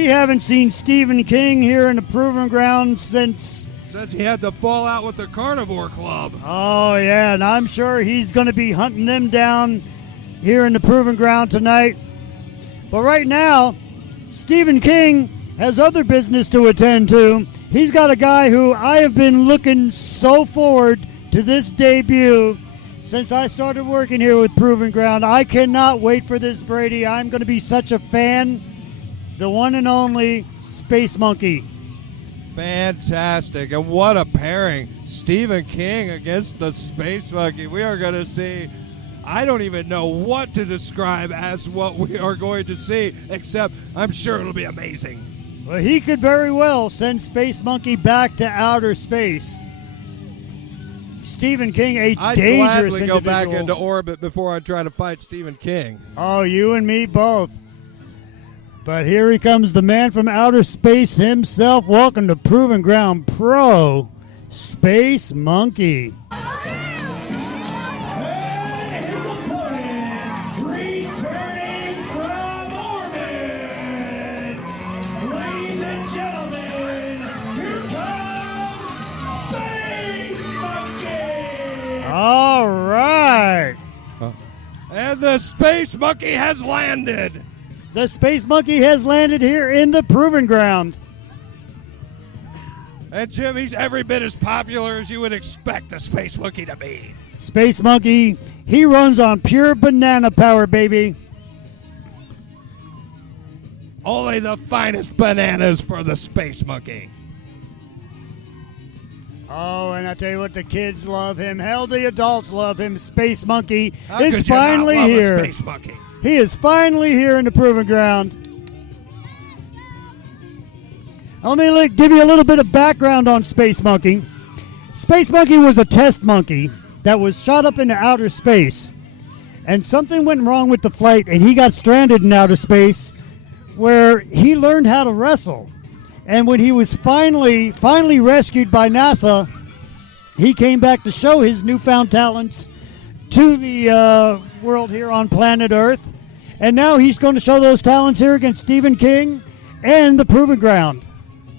We haven't seen Stephen King here in the Proving Ground since he had to fall out with the Carnivore Club. Oh, yeah, and I'm sure he's going to be hunting them down here in the Proving Ground tonight. But right now, Stephen King has other business to attend to. He's got a guy who I have been looking so forward to this debut since I started working here with Proving Ground. I cannot wait for this, Brady. I'm going to be such a fan. The one and only Space Monkey. Fantastic. And what a pairing. Stephen King against the Space Monkey. We are going to see, I don't even know what to describe as what we are going to see, except I'm sure it'll be amazing. Well, he could very well send Space Monkey back to outer space. Stephen King, I'd dangerous gladly individual. go back into orbit before I try to fight Stephen King. Oh, you and me both. But here he comes, the man from outer space himself. Welcome to Proving Ground Pro, Space Monkey. Returning from orbit, ladies and gentlemen, here comes Space Monkey. All right. And the Space Monkey has landed. The Space Monkey has landed here in the Proving Ground. And Jim, he's every bit as popular as you would expect the Space Monkey to be. Space Monkey, he runs on pure banana power, baby. Only the finest bananas for the Space Monkey. Oh, and I tell you what, the kids love him. Hell, the adults love him. Space Monkey How is could you finally not love here. a Space Monkey? He is finally here in the Proving Ground. Let me give you a little bit of background on Space Monkey. Space Monkey was a test monkey that was shot up into outer space. And something went wrong with the flight, and he got stranded in outer space where he learned how to wrestle. And when he was finally rescued by NASA, he came back to show his newfound talents to the world here on planet Earth. And now he's going to show those talents here against Stephen King and the Proving Ground.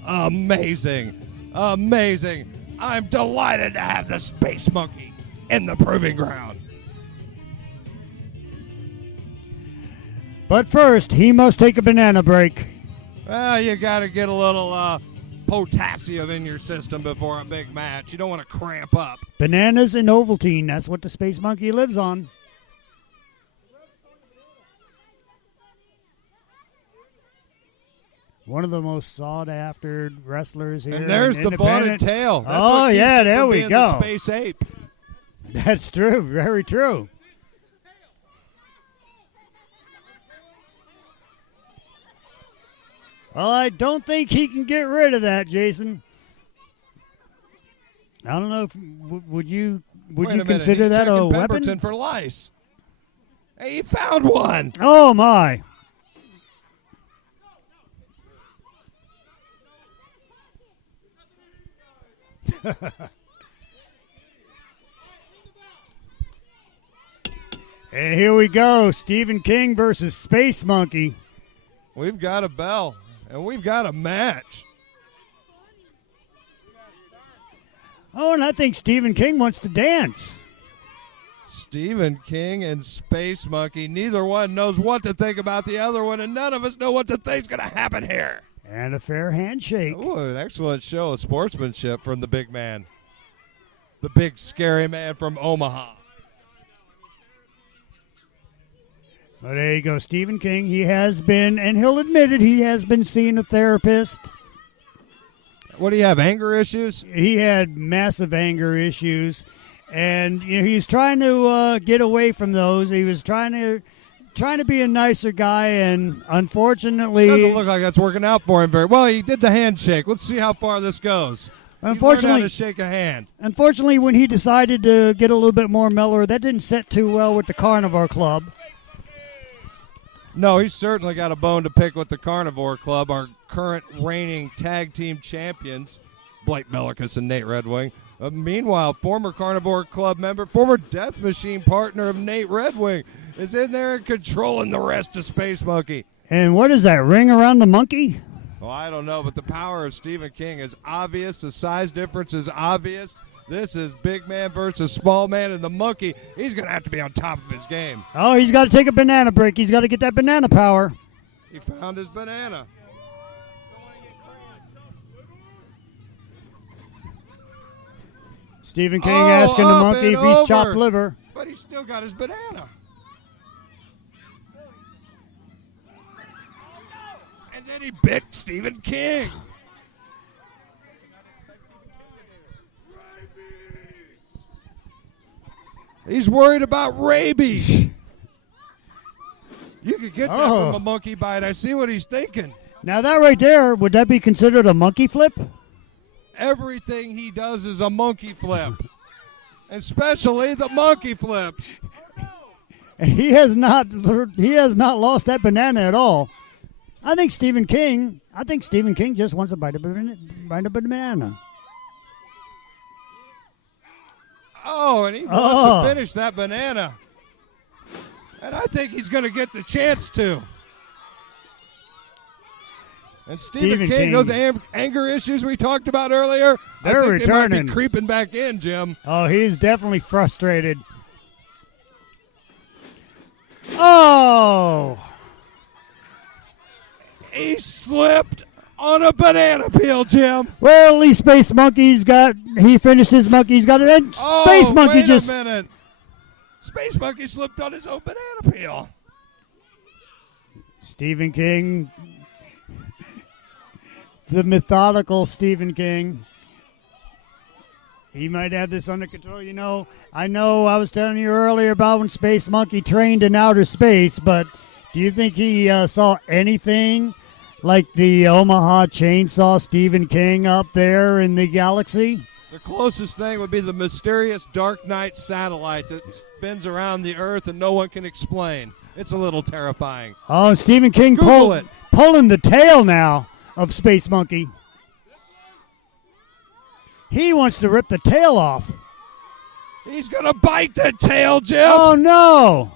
Amazing. Amazing. I'm delighted to have the Space Monkey in the Proving Ground. But first, he must take a banana break. Well, you got to get a little potassium in your system before a big match. You don't want to cramp up. Bananas and Ovaltine, that's what the Space Monkey lives on. One of the most sought-after wrestlers here. And there's the vaunted tail. That's oh, what yeah, keeps there from we being go. The space ape. That's true, very true. Well, I don't think he can get rid of that, Jason. I don't know if would you consider that a weapon? Pemberton for lice. Hey, he found one. Oh my! And here we go, Stephen King versus Space Monkey. We've got a bell, and we've got a match. Oh, and I think Stephen King wants to dance. Stephen King and Space Monkey, neither one knows what to think about the other one, and none of us know what to think's going to happen here. And a fair handshake. Ooh, an excellent show of sportsmanship from the big man. The big, scary man from Omaha. Well, there you go, Stephen King. He has been, and he'll admit it, he has been seeing a therapist. What do you have, anger issues? He had massive anger issues, and he's trying to get away from those. He was trying to be a nicer guy, and unfortunately, Doesn't look like that's working out for him very well. He did the handshake. Let's see how far this goes. Unfortunately, he learned how to shake a hand. Unfortunately, when he decided to get a little bit more mellower, that didn't set too well with the Carnivore Club. No, he's certainly got a bone to pick with the Carnivore Club, our current reigning tag team champions, Blake Bellicus and Nate Redwing. Meanwhile, former Carnivore Club member, former Death Machine partner of Nate Redwing, is in there and controlling the rest of Space Monkey. And what is that, ring around the monkey? Well, I don't know, but the power of Stephen King is obvious. The size difference is obvious. This is big man versus small man, and the monkey, he's going to have to be on top of his game. Oh, he's got to take a banana break. He's got to get that banana power. He found his banana. Stephen King asking the up monkey and if he's over. chopped liver. But he's still got his banana. And then he bit Stephen King. He's worried about rabies. You could get that from a monkey bite. I see what he's thinking. Now that right there, would that be considered a monkey flip? Everything he does is a monkey flip. Especially the monkey flips. He has not lost that banana at all. I think Stephen King just wants to bite a banana. Oh, and he wants to finish that banana. And I think he's going to get the chance to. And Stephen King, those anger issues we talked about earlier, they're returning. They might be creeping back in, Jim. Oh, he's definitely frustrated. Oh! He slipped on a banana peel, Jim. Well, at least Space Monkey's he finished his monkey. He's got it. And Space Monkey wait just. a minute. Space Monkey slipped on his own banana peel. Stephen King. The methodical Stephen King. He might have this under control. You know I was telling you earlier about when Space Monkey trained in outer space, but do you think he saw anything like the Omaha Chainsaw Stephen King up there in the galaxy? The closest thing would be the mysterious Dark Knight satellite that spins around the Earth and no one can explain. It's a little terrifying. Oh, Stephen King pulling the tail now of Space Monkey. He wants to rip the tail off. He's going to bite the tail, Jim. Oh, no.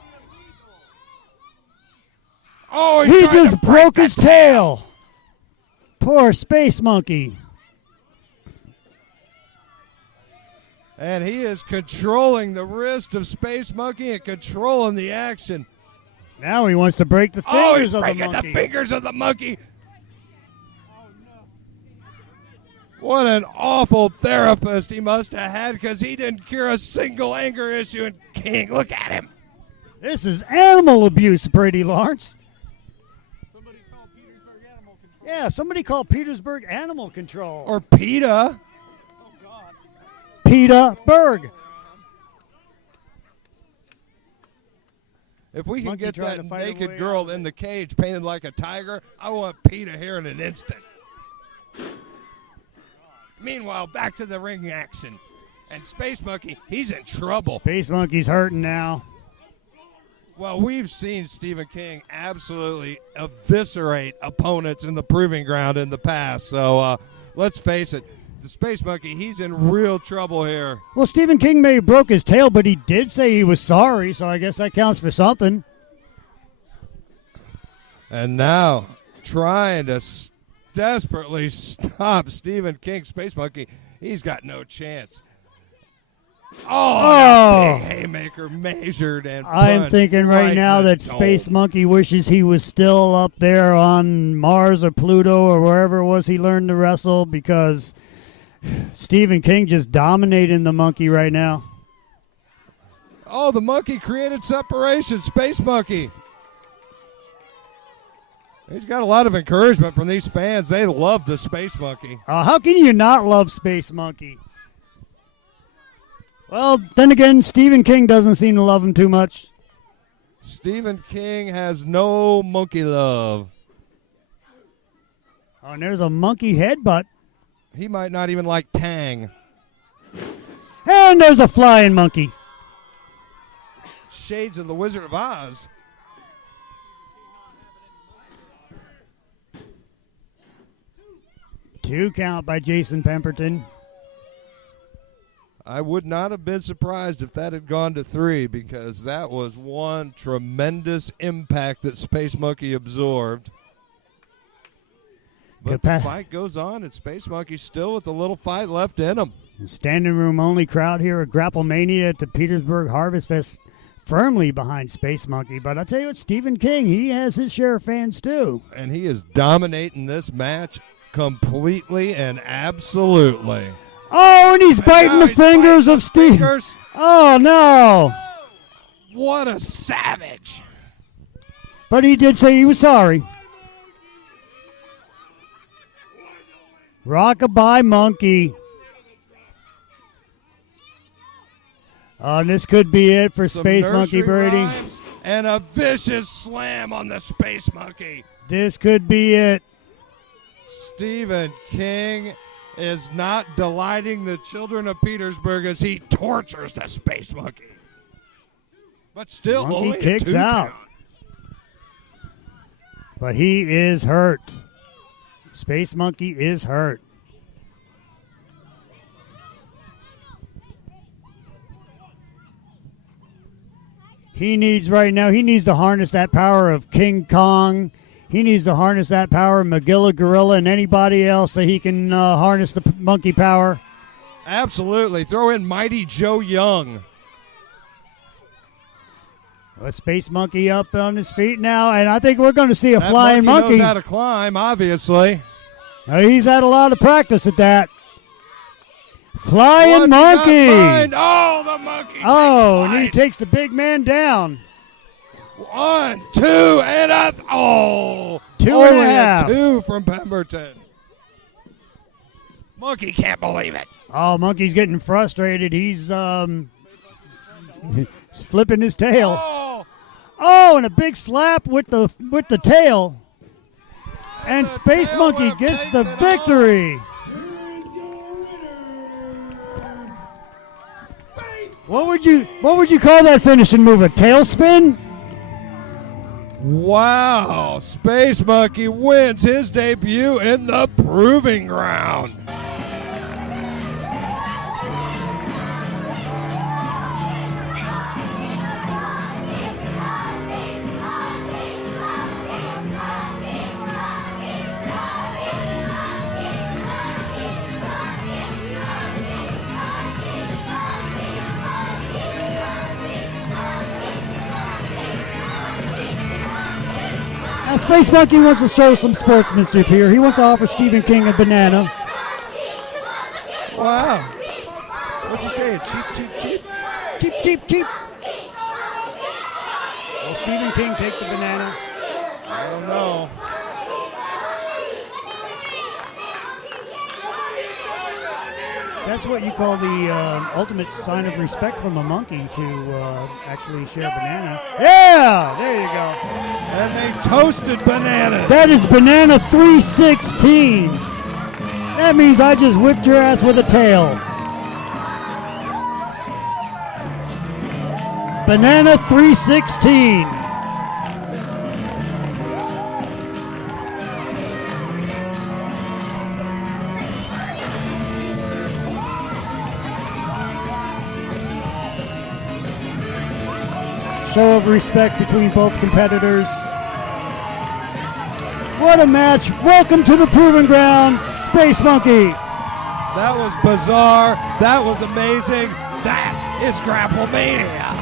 Oh, he just broke his tail. Poor Space Monkey. And he is controlling the wrist of Space Monkey and controlling the action. Now he wants to break the fingers of the monkey. Oh, he's breaking the fingers of the monkey. What an awful therapist he must have had, because he didn't cure a single anger issue in King. Look at him. This is animal abuse, Brady Lawrence. Somebody called Petersburg Animal Control. Yeah, somebody called Petersburg Animal Control. Or PETA. Oh, God. PETA Berg. If we can Monkey get trying that to fight her naked way girl out of in it. the cage painted like a tiger, I want PETA here in an instant. Meanwhile, back to the ring action. And Space Monkey, he's in trouble. Space Monkey's hurting now. Well, we've seen Stephen King absolutely eviscerate opponents in the proving ground in the past. So let's face it, the Space Monkey, he's in real trouble here. Well, Stephen King may have broke his tail, but he did say he was sorry, so I guess that counts for something. And now, trying to desperately stop Stephen King, Space Monkey, he's got no chance. Oh, big haymaker measured and I'm punched thinking right now in the that Space dome. Monkey wishes he was still up there on Mars or Pluto or wherever it was he learned to wrestle, because Stephen King just dominating the monkey right now. Oh, the monkey created separation. Space Monkey. He's got a lot of encouragement from these fans. They love the Space Monkey. How can you not love Space Monkey? Well, then again, Stephen King doesn't seem to love him too much. Stephen King has no monkey love. Oh, and there's a monkey headbutt. He might not even like Tang. And there's a flying monkey. Shades of the Wizard of Oz. Two count by Jason Pemberton. I would not have been surprised if that had gone to 3, because that was one tremendous impact that Space Monkey absorbed. But the fight goes on, and Space Monkey still with a little fight left in him. Standing room only crowd here at Grapplemania at the Petersburg Harvestfest, firmly behind Space Monkey. But I'll tell you what, Stephen King, he has his share of fans too. And he is dominating this match completely and absolutely. Oh, and he's biting the fingers of Steve. Oh, no. What a savage. But he did say he was sorry. Rockabye Monkey. Oh, and this could be it for Space Monkey Brady. And a vicious slam on the Space Monkey. This could be it. Stephen King is not delighting the children of Petersburg as he tortures the Space Monkey. But still, Monkey only kicks a out. 2 count. But he is hurt. Space Monkey is hurt. He needs right now, he needs to harness that power of King Kong. He needs to harness that power of Magilla Gorilla and anybody else that he can harness the monkey power. Absolutely. Throw in Mighty Joe Young. A Space Monkey up on his feet now, and I think we're going to see a That flying monkey. knows how to climb, obviously. He's had a lot of practice at that. Flying What's monkey. he got behind? Oh, the monkey. Oh, takes and he flight. takes the big man down. 1, 2, and a oh, Two only and a half. 2 from Pemberton. Monkey can't believe it. Oh, Monkey's getting frustrated. He's flipping his tail. Oh, and a big slap with the tail. And Space tail Monkey whip gets takes the it victory. What would you call that finishing move? A tailspin? Wow, Space Monkey wins his debut in the Proving Ground. Now, Space Monkey wants to show some sportsmanship here. He wants to offer Stephen King a banana. Wow. What's he saying? Cheap, cheap, cheap? Cheap, cheap, cheap. Will Stephen King take the banana? I don't know. That's what you call the ultimate sign of respect from a monkey to actually share a banana. Yeah, there you go. And they toasted bananas. That is banana 316. That means I just whipped your ass with a tail. Banana 316. Show of respect between both competitors. What a match. Welcome to the Proving Ground, Space Monkey. That was bizarre. That was amazing. That is Grapplemania.